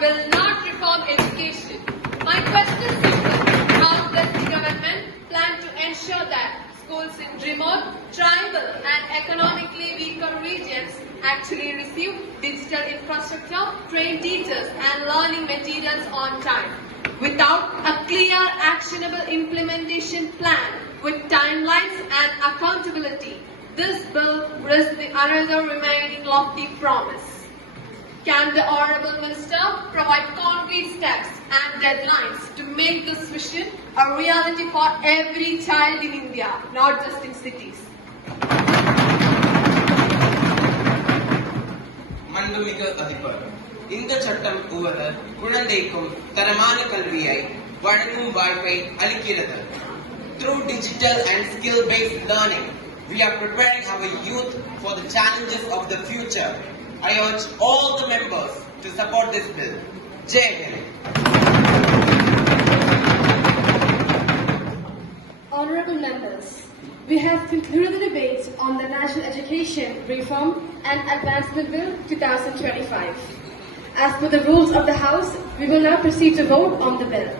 will not reform education. My question is simple. How does the government plan to ensure that schools in remote, tribal and economically weaker regions actually receive digital infrastructure, trained teachers and learning materials on time? Without a clear, actionable implementation plan with timelines and accountability, this bill risks the another remaining lofty promise. Can the Honourable Minister provide concrete steps and deadlines to make this vision a reality for every child in India, not just in cities? மண்புமிகு அதிபர், இந்த சட்டம் உவர குழந்தைக்கும் தரமான கல்வியை வழங்கும் வாய்ப்பை அளிக்கிறது. Through digital and skill-based learning, we are preparing our youth for the challenges of the future. I urge all the members to support this bill. Jai Hind. Honourable members, we have concluded the debates on the National Education Reform and Advancement Bill 2025. As per the rules of the House, we will now proceed to vote on the bill.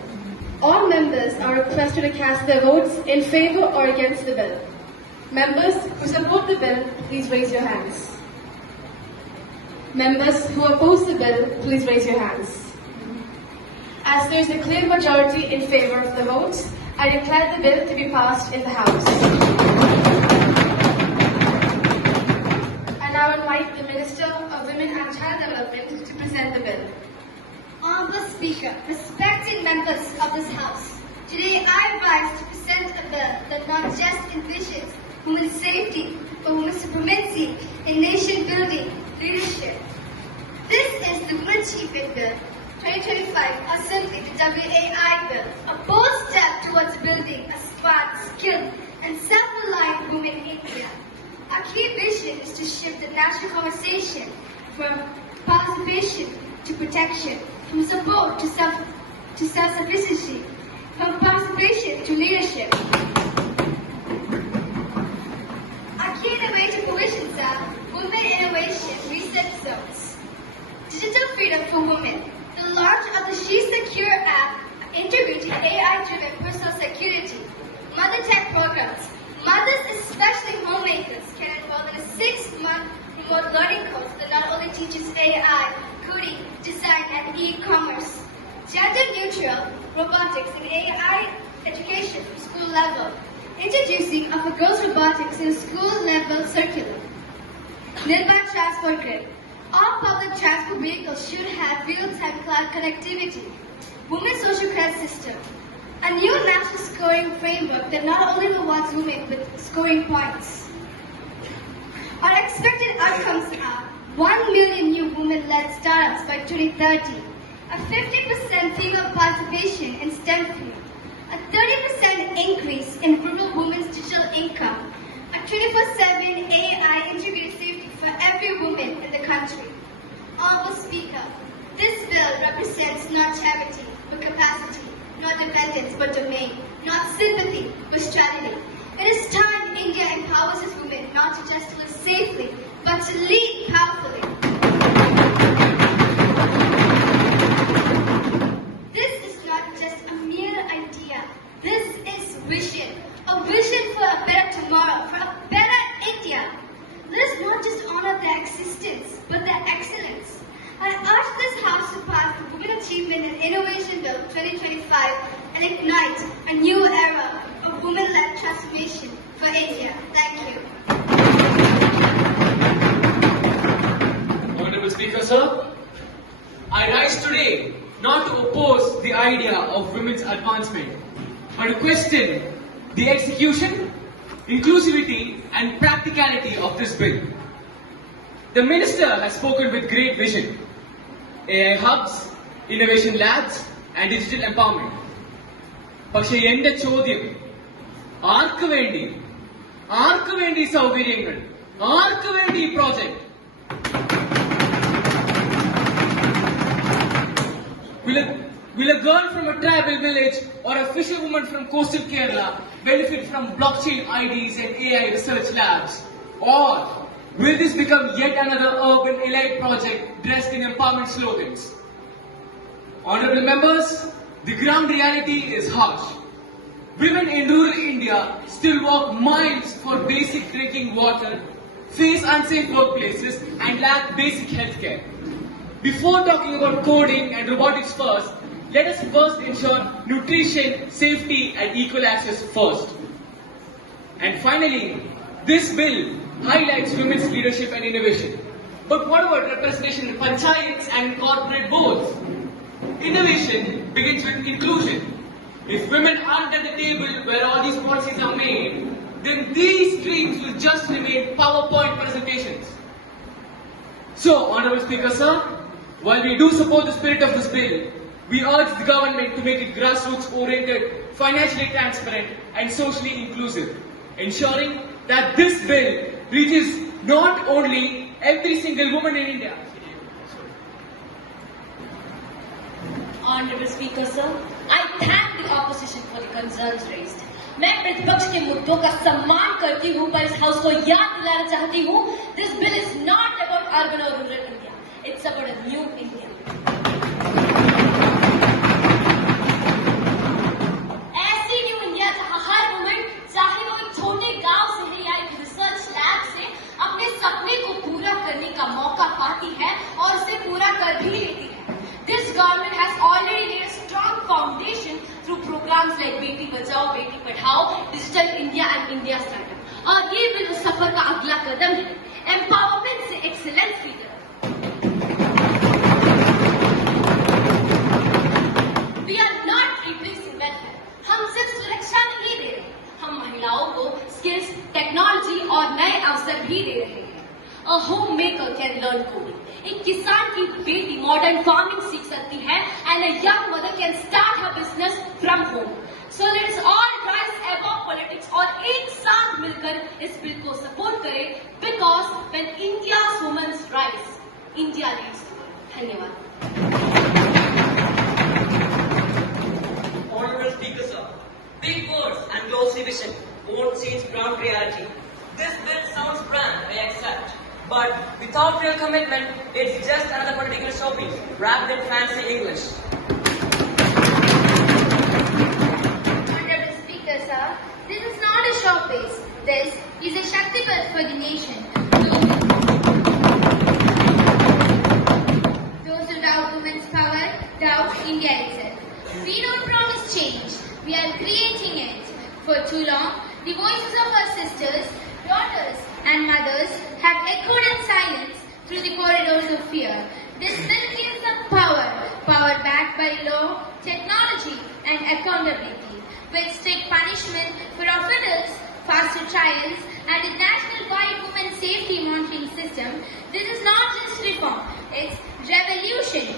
All members are requested to cast their votes in favour or against the bill. Members who support the bill, please raise your hands. Members who oppose the bill, please raise your hands. As there is a clear majority in favour of the vote, I declare the bill to be passed in the House. I now invite the Minister of Women and Child Development to present the bill. Honourable Speaker, respected members of this House, today I rise to present a bill that not just envisions women's safety, but women's supremacy in nation building leadership. This is the Women Achievement Bill 2025, or simply the WAI Bill, a bold step towards building a smart, skilled and self-reliant woman in India. Our key vision is to shift the national conversation from participation to protection, from support to self-sufficiency, from participation to leadership. Our key innovative provisions are Women Innovation Research Zones, Digital Freedom for Women, the launch of the She Secure app, integrating AI-driven personal security, Mother Tech programs. Mothers, especially homemakers, can enroll in a 6-month remote learning course that not only teaches AI, coding, design, and e-commerce. Gender-neutral robotics and AI education from school level. Introducing of a girls' robotics in a school-level curriculum. Nearby transport grid. All public transport vehicles should have real-time cloud connectivity. Women's social credit system. A new national scoring framework that not only rewards women with scoring points. Our expected outcomes are 1 million new women-led startups by 2030, a 50% female participation in STEM field, a 30% increase in rural women's digital income, a 24/7 AI integrated safety for every woman in the country. Honourable Speaker, this bill represents not charity but capacity, not dependence but domain, not sympathy but strategy. It is time India empowers its women not to just live safely but to lead powerfully. This is not just a mere idea. This is vision. A vision for a better tomorrow, for a better India. Let us not just honor their existence, but their excellence. I urge this House to pass the Women Achievement and Innovation Bill 2025 and ignite a new era of women-led transformation for India. Thank you. Honorable Speaker, sir, I rise today not to oppose the idea of women's advancement, but to question the execution, inclusivity and practicality of this bill. The Minister has spoken with great vision. AI hubs, innovation labs and digital empowerment. പക്ഷെ എന്റെ ചോദ്യം, ആർക്ക് വേണ്ടി സൗകര്യങ്ങൾ, ആർക്ക് വേണ്ടി ഈ project? Will a girl from a tribal village or a fisherwoman from coastal Kerala benefit from blockchain IDs and AI research labs? Or will this become yet another urban elite project dressed in empowerment slogans? Honorable members, the ground reality is harsh. Women in rural India still walk miles for basic drinking water, face unsafe workplaces, and lack basic health care. Before talking about coding and robotics first, let us first ensure nutrition, safety, and equal access first. And finally, this bill highlights women's leadership and innovation. But what about representation in panchayats and corporate boards? Innovation begins with inclusion. If women aren't at the table where all these policies are made, then these dreams will just remain PowerPoint presentations. So, Honorable Speaker Sir, while we do support the spirit of this bill, we urge the government to make it grassroots-oriented, financially transparent, and socially inclusive, ensuring that this bill reaches not only every single woman in India. Honorable Speaker Sir, I thank the opposition for the concerns raised. मैं प्रतिपक्ष के मुद्दों का सम्मान करती हूँ, पर इस हाउस को याद दिलाना चाहती हूँ, this bill is not about urban or rural India. It's about a new India. ऐसी न्यू इंडिया जहाँ हर वुमन, चाहे वो एक छोटे गांव से है या एक रिसर्च लैब से, अपने सपने को पूरा करने का मौका पाती है और उसे पूरा कर भी लेती है. This government has already laid a strong foundation through programs like Beti Bachao, Beti Padhao, Digital India and India Startup. और ये बिल उस सफर का अगला कदम है, एम्पावरमेंट से एक्सीलेंस की तरफ. We are not replacing welfare. हम सिर्फ सुरक्षा नहीं दे रहे, हम महिलाओं को स्किल्स, टेक्नोलॉजी और नए अवसर भी दे रहे हैं. A homemaker can learn coding. एक किसान की बेटी मॉडर्न फार्मिंग सीख सकती है and a young mother can start her business from home. So let's all rise above politics और एक साथ मिलकर इस बिल को सपोर्ट करें, because when India's women rise, India leads the world. धन्यवाद. Honorable Speaker Sir, big words and glossy vision won't change ground reality. This bill sounds grand, I accept. But without real commitment, it's just another political showpiece wrapped in fancy English. Honorable Speaker, sir, this is not a showpiece. This is a Shakti bill for the nation. Those who doubt women's power doubt India itself. We don't promise change. We are creating it. For too long, the voices of our sisters, daughters, and mothers have echoed in silence through the corridors of fear. This bill gives them power backed by law, technology, and accountability, with strict punishment for offenders, faster trials, and a national-wide women safety monitoring system. This is not just reform, it's revolution.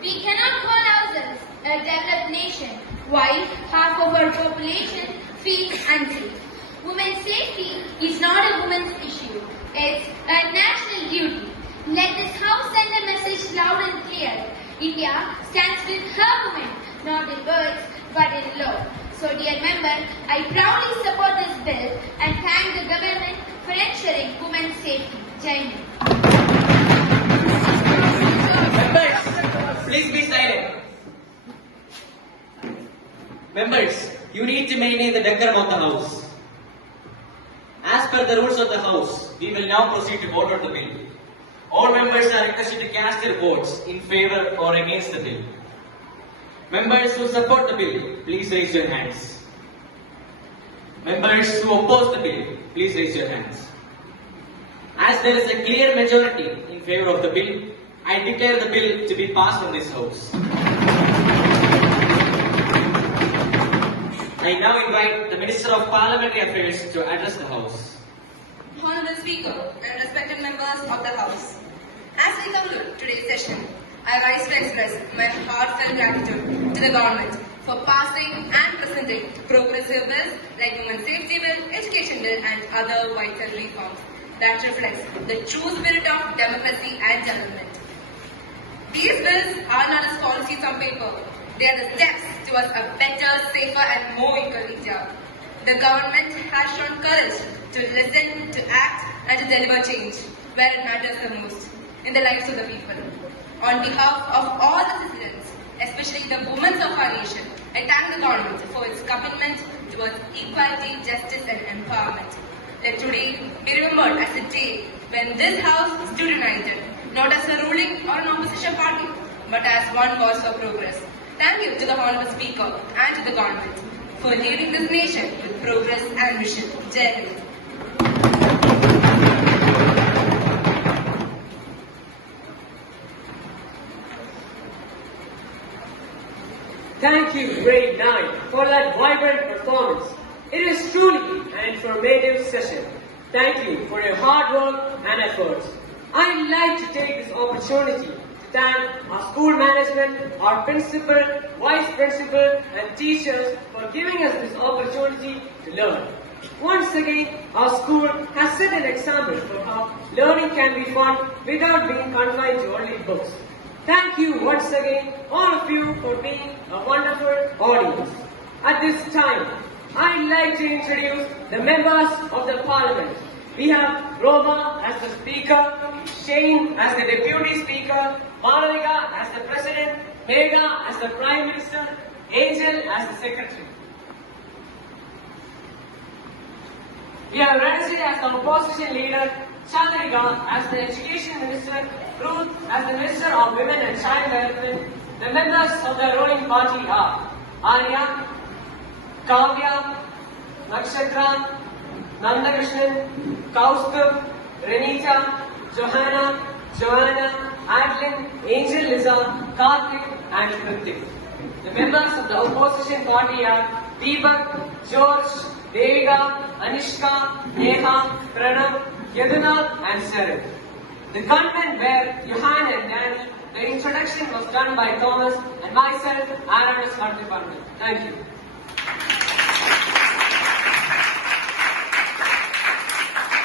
We cannot call ourselves a developed nation while half of our population feels unsafe. Women's safety is not a women's issue, it's a national duty. Let this house send a message loud and clear. India stands with her women, not in words, but in law. So dear member, I proudly support this bill and thank the government for ensuring women's safety. Jai Hind. Members, please be silent. Members, you need to maintain the decorum of the house. As per the rules of the House, we will now proceed to vote on the bill. All members are requested to cast their votes in favor or against the bill. Members who support the bill, please raise your hands. Members who oppose the bill, please raise your hands. As there is a clear majority in favor of the bill, I declare the bill to be passed in this House. I now invite the Minister of Parliamentary Affairs to address the House. Honorable Speaker and respected members of the House, as we conclude today's session, I rise to express my heartfelt gratitude to the government for passing and presenting progressive bills like Women's Safety Bill, Education Bill and other vital reforms that reflects the true spirit of democracy and development. These bills are not just policies on paper, they are the steps towards a better, safer and more equal India. The government has shown courage to listen, to act and to deliver change where it matters the most, in the lives of the people. On behalf of all the citizens, especially in this house stood united, not as a ruling or an opposition party, but as one voice of progress. Thank you to the Honorable Speaker and to the government for leading this nation with progress and vision. Jai Hind. Thank you, grade 9, for that vibrant performance. It is truly an informative session. Thank you for your hard work and efforts. I'd like to take this opportunity to thank our school management, our principal, vice principal, and teachers for giving us this opportunity to learn. Once again, our school has set an example for how learning can be fun without being confined to only books. Thank you once again, all of you, for being a wonderful audience. At this time, I'd like to introduce the members of the Parliament. We have Roma as the Speaker, Shane as the Deputy Speaker, Malavika as the President, Megha as the Prime Minister, Angel as the Secretary. We have Ranjit as the Opposition Leader, Chandrika as the Education Minister, Ruth as the Minister of Women and Child Development. The members of the ruling party are Arya, Kavya, Nakshatra, Nandakrishnan, Kaustuv, Renita, Johanna, Joanna, Adeline, Angel Liza, Karthik and Kritik. The members of the opposition party are Deepak, George, Devika, Anishka, Neha, Pranav, Yaduna and Sharon. The gunmen were Johan and Danny. The introduction was done by Thomas and myself, Aaron Thank you.